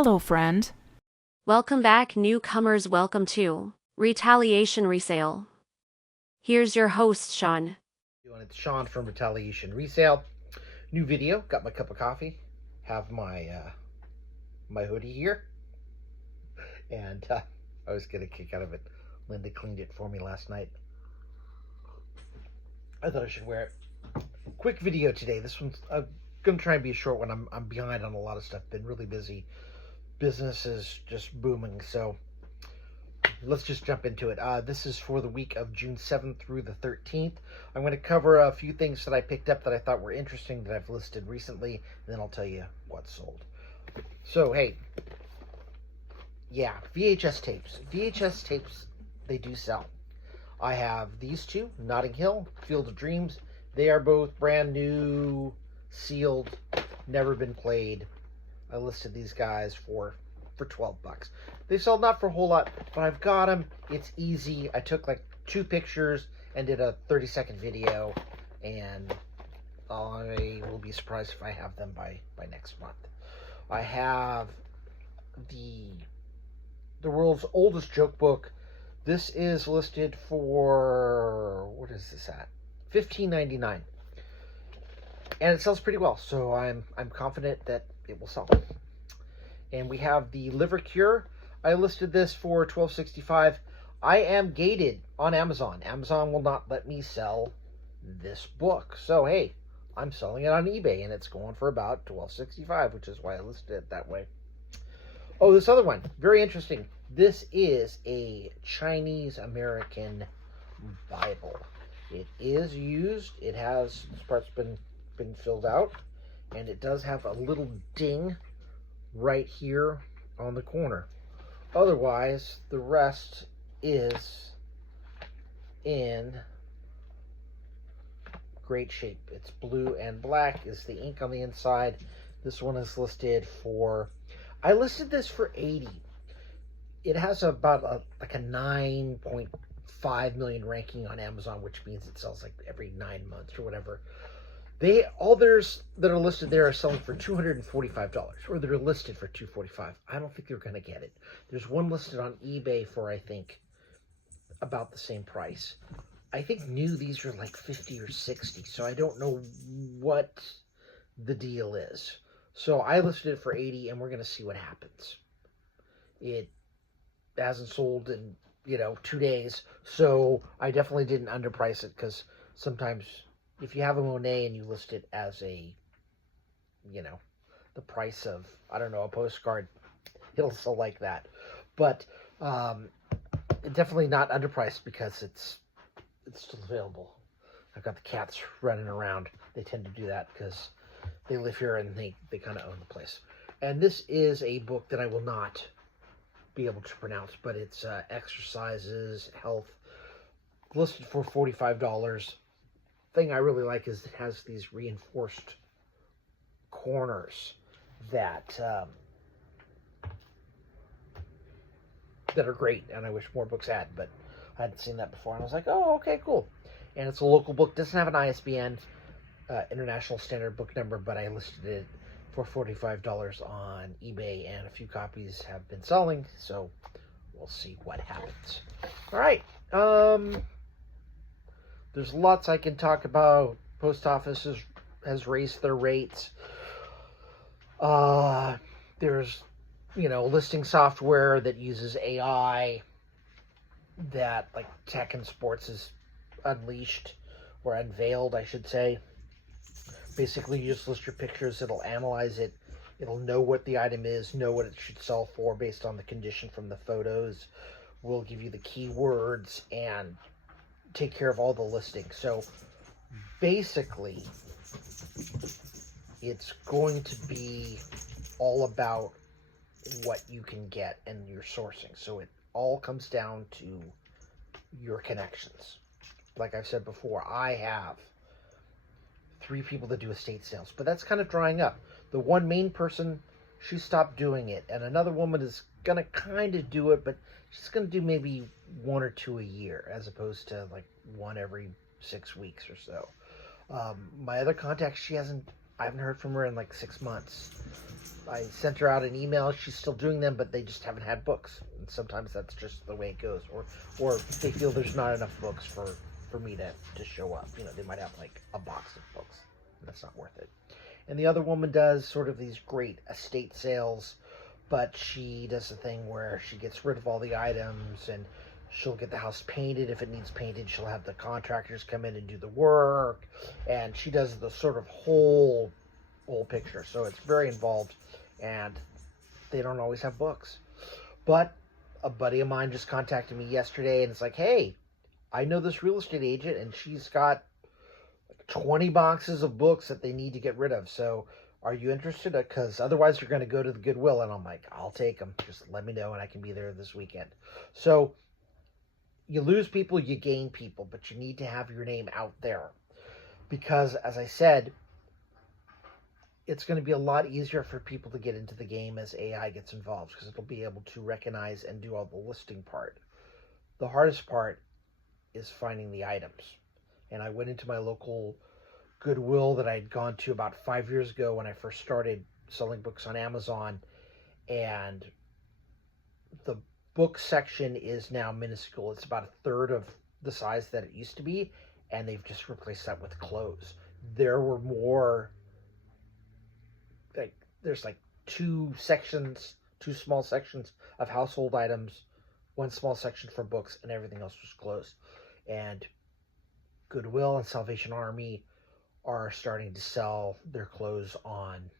Hello, friend. Welcome back, newcomers. Welcome to Retaliation Resale. Here's your host, Sean. It's Sean from Retaliation Resale. New video. Got my cup of coffee. Have my hoodie here, and I was getting a kick out of it. Linda cleaned it for me last night. I thought I should wear it. Quick video today. This one's gonna try and be a short one. I'm behind on a lot of stuff. Been really busy. Business is just booming. So let's just jump into it. This is for the week of June 7th through the 13th. I'm going to cover a few things that I picked up that I thought were interesting that I've listed recently, and then I'll tell you what's sold. So, hey, yeah, VHS tapes. VHS tapes, they do sell. I have these two, Notting Hill, Field of Dreams. They are both brand new, sealed, never been played. I listed these guys for $12. They sold not for a whole lot, but I've got them. It's easy. I took like 2 pictures and did a 30-second video, and I will be surprised if I have them by next month. I have the world's oldest joke book. This is listed for, what is this at? $15.99. And it sells pretty well, so I'm confident that it will sell. And we have the Liver Cure. I listed this for $12.65. I am gated on Amazon. Amazon will not let me sell this book. So, hey, I'm selling it on eBay, and it's going for about $12.65, which is why I listed it that way. Oh, this other one, very interesting. This is a Chinese-American Bible. It is used. It has, this part's been filled out, and it does have a little ding right here on the corner. Otherwise, the rest is in great shape. It's blue and black is the ink on the inside. This one is listed for, I listed this for $80. It has about a 9.5 million ranking on Amazon, which means it sells like every 9 months or whatever. All theirs that are listed there are selling for $245, or they're listed for $245. I don't think they're going to get it. There's one listed on eBay for, I think, about the same price. I think new these are like 50 or 60, so I don't know what the deal is. So I listed it for 80, and we're going to see what happens. It hasn't sold in, 2 days, so I definitely didn't underprice it, because sometimes if you have a Monet and you list it as a, the price of, I don't know, a postcard, it'll sell like that. But definitely not underpriced because it's still available. I've got the cats running around. They tend to do that because they live here and they kind of own the place. And this is a book that I will not be able to pronounce, but it's Exercises, Health, listed for $45. Thing I really like is it has these reinforced corners that are great, and I wish more books had, but I hadn't seen that before, and I was like, oh, okay, cool. And it's a local book. Doesn't have an ISBN, International Standard Book Number, but I listed it for $45 on eBay, and a few copies have been selling, so we'll see what happens. All right. There's lots I can talk about. Post office has raised their rates. There's, listing software that uses AI that, like, Tech and Sports has unleashed, or unveiled, I should say. Basically, you just list your pictures, it'll analyze it, it'll know what the item is, know what it should sell for based on the condition from the photos. We'll give you the keywords and take care of all the listings. So basically, it's going to be all about what you can get and your sourcing. So it all comes down to your connections. Like I've said before, I have 3 people that do estate sales, but that's kind of drying up. The one main person, she stopped doing it, and another woman is gonna kind of do it, but she's gonna do maybe 1 or 2 a year, as opposed to like 1 every 6 weeks or so. My other contact, she hasn't I haven't heard from her in like 6 months. I sent her out an email. She's still doing them, but they just haven't had books. And sometimes that's just the way it goes. Or they feel there's not enough books for me to show up. You know, they might have like a box of books. And that's not worth it. And the other woman does sort of these great estate sales, but she does the thing where she gets rid of all the items and she'll get the house painted. If it needs painted, she'll have the contractors come in and do the work. And she does the sort of whole picture. So it's very involved, and they don't always have books. But a buddy of mine just contacted me yesterday, and it's like, hey, I know this real estate agent, and she's got like 20 boxes of books that they need to get rid of. So are you interested? Because otherwise you're going to go to the Goodwill. And I'm like, I'll take them. Just let me know, and I can be there this weekend. So you lose people, you gain people, but you need to have your name out there. Because, as I said, it's going to be a lot easier for people to get into the game as AI gets involved, because it'll be able to recognize and do all the listing part. The hardest part is finding the items. And I went into my local Goodwill that I'd gone to about 5 years ago when I first started selling books on Amazon, and the book section is now minuscule. It's about a third of the size that it used to be, and they've just replaced that with clothes. There were more, like, there's like two small sections of household items, one small section for books, and everything else was closed. And Goodwill and Salvation Army are starting to sell their clothes on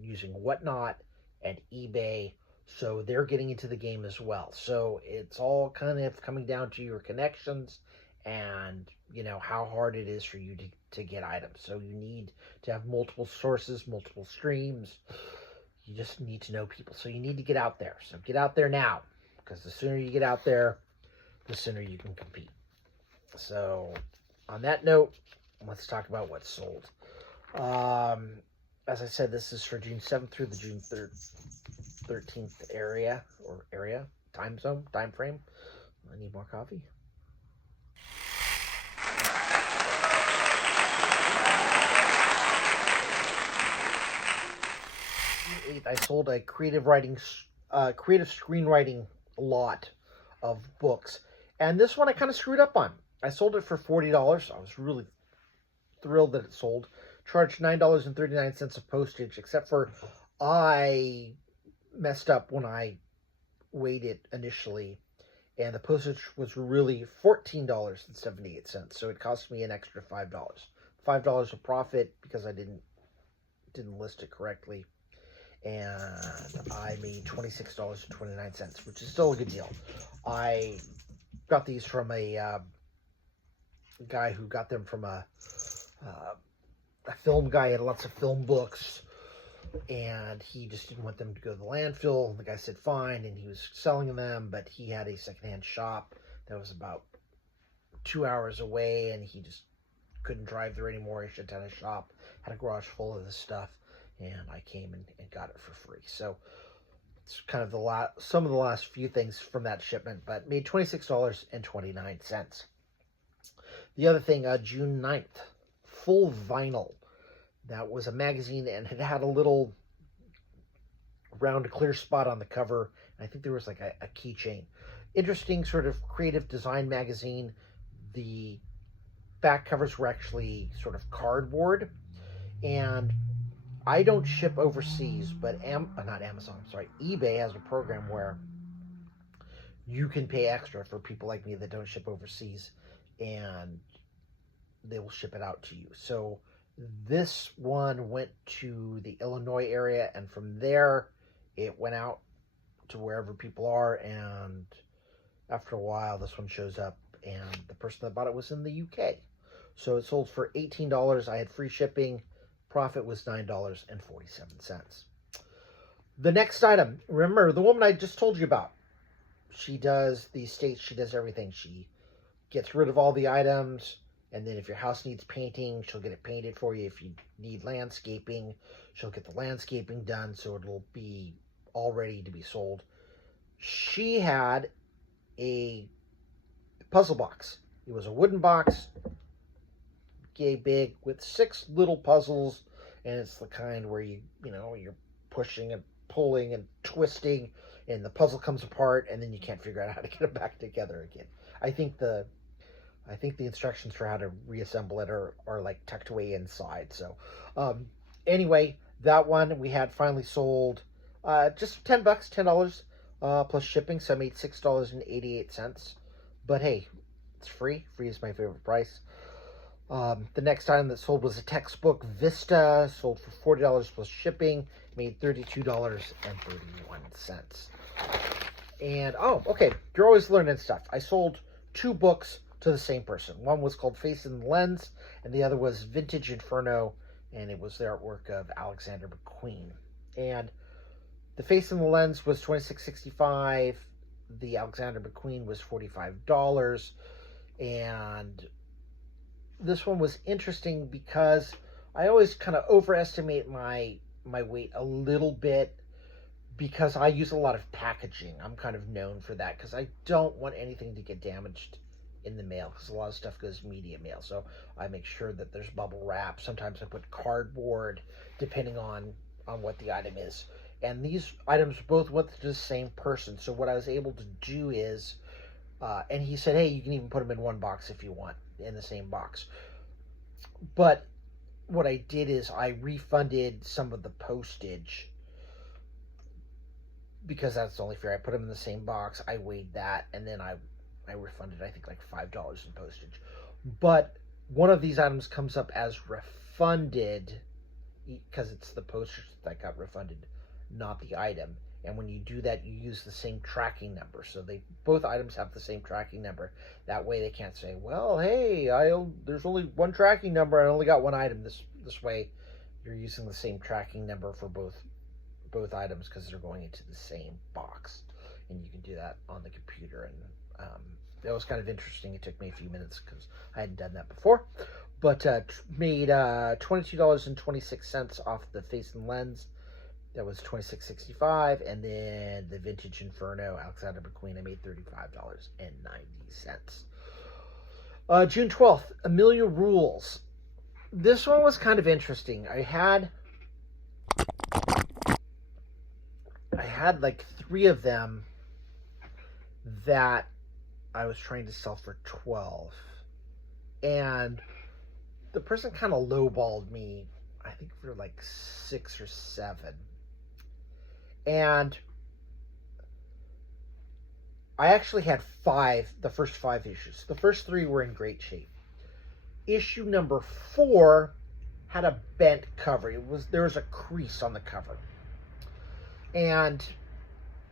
using Whatnot and eBay, so they're getting into the game as well. So it's all kind of coming down to your connections and, you know, how hard it is for you to get items. So you need to have multiple sources, multiple streams. You just need to know people. So you need to get out there. So get out there now, because the sooner you get out there, the sooner you can compete. So on that note, let's talk about what's sold. As I said, this is for June 7th through the June 13th time frame. I need more coffee. I sold a creative screenwriting lot of books, and this one I kind of screwed up on. I sold it for $40. I was really thrilled that it sold. Charged $9.39 of postage, except for I messed up when I weighed it initially, and the postage was really $14.78. So it cost me an extra $5. $5 of profit because I didn't list it correctly, and I made $26.29, which is still a good deal. I got these from a guy who got them from a film guy. He had lots of film books, and he just didn't want them to go to the landfill. The guy said fine, and he was selling them, but he had a secondhand shop that was about 2 hours away, and he just couldn't drive there anymore. He shut down his shop, had a garage full of this stuff, and I came and got it for free. So it's kind of some of the last few things from that shipment, but made $26.29. The other thing, June 9th, Full Vinyl. That was a magazine, and it had a little round clear spot on the cover. I think there was like a keychain. Interesting sort of creative design magazine. The back covers were actually sort of cardboard, and I don't ship overseas, but eBay has a program where you can pay extra for people like me that don't ship overseas, and they will ship it out to you. So this one went to the Illinois area, and from there it went out to wherever people are, and after a while this one shows up, and the person that bought it was in the UK. So it sold for $18. I had free shipping. Profit was $9.47. The next item, remember the woman I just told you about. She does the estates, she does everything. She gets rid of all the items, and then if your house needs painting, she'll get it painted for you. If you need landscaping, she'll get the landscaping done, so it'll be all ready to be sold. She had a puzzle box. It was a wooden box, yay big, with 6 little puzzles, and it's the kind where you're pushing and pulling and twisting, and the puzzle comes apart, and then you can't figure out how to get it back together again. I think the instructions for how to reassemble it are like tucked away inside. So, anyway, that one we had finally sold, just $10, $10 plus shipping. So I made $6.88. But hey, it's free. Free is my favorite price. The next item that sold was a textbook, Vista, sold for $40 plus shipping, made $32.31. And, oh, okay, you're always learning stuff. I sold 2 books to the same person. One was called Face in the Lens, and the other was Vintage Inferno, and it was the artwork of Alexander McQueen. And the Face in the Lens was $26.65. The Alexander McQueen was $45. And this one was interesting because I always kind of overestimate my weight a little bit because I use a lot of packaging. I'm kind of known for that because I don't want anything to get damaged in the mail because a lot of stuff goes media mail. So I make sure that there's bubble wrap. Sometimes I put cardboard depending on what the item is. And these items both went to the same person. So what I was able to do is, and he said, hey, you can even put them in one box if you want, in the same box. But what I did is I refunded some of the postage because that's only fair. I put them in the same box. I weighed that, and then I refunded, I think, like $5 in postage. But one of these items comes up as refunded because it's the postage that got refunded, not the item. And when you do that, you use the same tracking number. So both items have the same tracking number. That way they can't say, well, hey, there's only one tracking number. I only got one item. This way you're using the same tracking number for both items because they're going into the same box. And you can do that on the computer. And that was kind of interesting. It took me a few minutes because I hadn't done that before. But made $22.26 off the Face and Lens. That was $26.65, and then the Vintage Inferno, Alexander McQueen, I made $35.90. June 12th, Amelia Rules. This one was kind of interesting. I had like 3 of them that I was trying to sell for $12, and the person kind of lowballed me, I think, for like 6 or 7. And I actually had 5, the first 5 issues. The first 3 were in great shape. Issue number 4 had a bent cover. There was a crease on the cover. And,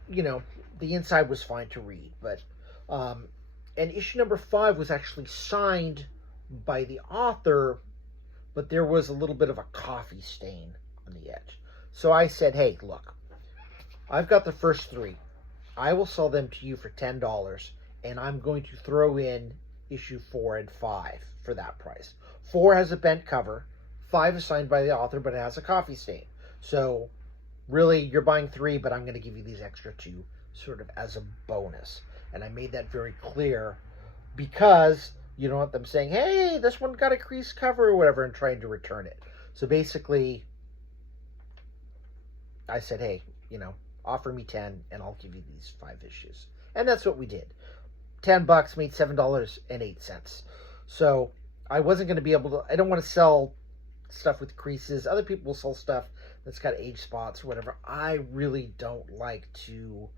the inside was fine to read. But, and issue number 5 was actually signed by the author, but there was a little bit of a coffee stain on the edge. So I said, hey, look, I've got the first 3. I will sell them to you for $10, and I'm going to throw in issue 4 and 5 for that price. 4 has a bent cover. 5 is signed by the author, but it has a coffee stain. So, really, you're buying 3, but I'm going to give you these extra 2 sort of as a bonus. And I made that very clear because you don't want them saying, hey, this one got a creased cover or whatever, and trying to return it. So basically, I said, hey, offer me 10 and I'll give you these 5 issues. And that's what we did. $10 made $7.08. So I wasn't going to be able to, I don't want to sell stuff with creases. Other people will sell stuff that's got age spots or whatever. I really don't like to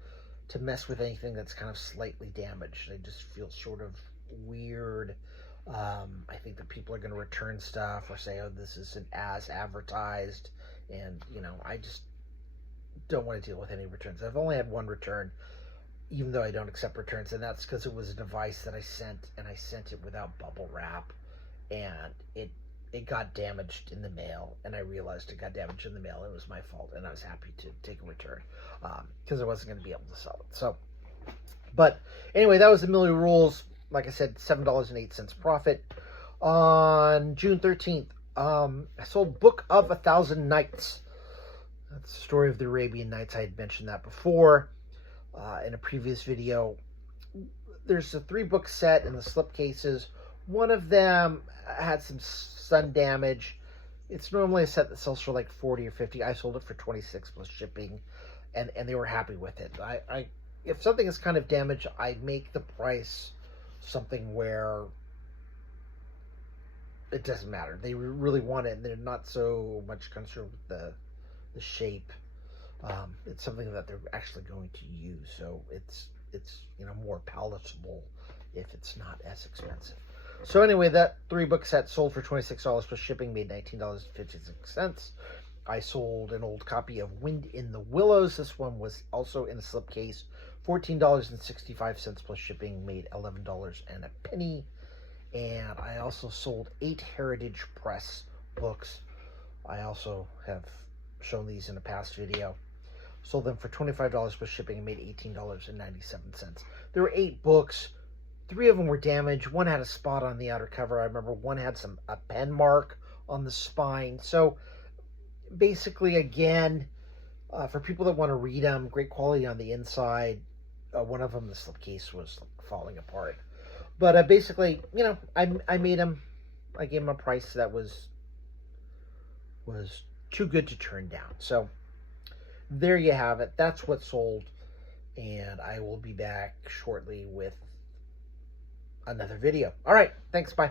mess with anything that's kind of slightly damaged. I just feel sort of weird. I think that people are going to return stuff or say, oh, this isn't as advertised. And, I just don't want to deal with any returns. I've only had 1 return, even though I don't accept returns, and that's because it was a device that I sent, and I sent it without bubble wrap, and it got damaged in the mail, and I realized it got damaged in the mail, and it was my fault, and I was happy to take a return, because I wasn't going to be able to sell it. So, but anyway, that was Amelia Rules. Like I said, $7.08 profit. On June 13th, I sold Book of 1,000 Nights. That's the story of the Arabian Nights. I had mentioned that before in a previous video. There's a 3-book set in the slipcases. One of them had some sun damage. It's normally a set that sells for like 40 or 50. I sold it for 26 plus shipping, and they were happy with it. I if something is kind of damaged, I make the price something where it doesn't matter. They really want it, and they're not so much concerned with the shape. It's something that they're actually going to use, so it's more palatable if it's not as expensive. So anyway, that 3-book set sold for $26 plus shipping, made $19.56. I sold an old copy of Wind in the Willows. This one was also in a slipcase, $14.65 plus shipping, made $11 and a penny. And I also sold 8 Heritage Press books. I also have shown these in a past video. Sold them for $25 plus shipping and made $18.97. There were 8 books. 3 of them were damaged. One had a spot on the outer cover. I remember one had a pen mark on the spine. So basically, again, for people that want to read them, great quality on the inside. One of them, the slipcase was falling apart. But basically, I made them. I gave them a price that was too good to turn down. So there you have it. That's what sold. And I will be back shortly with another video. All right. Thanks. Bye.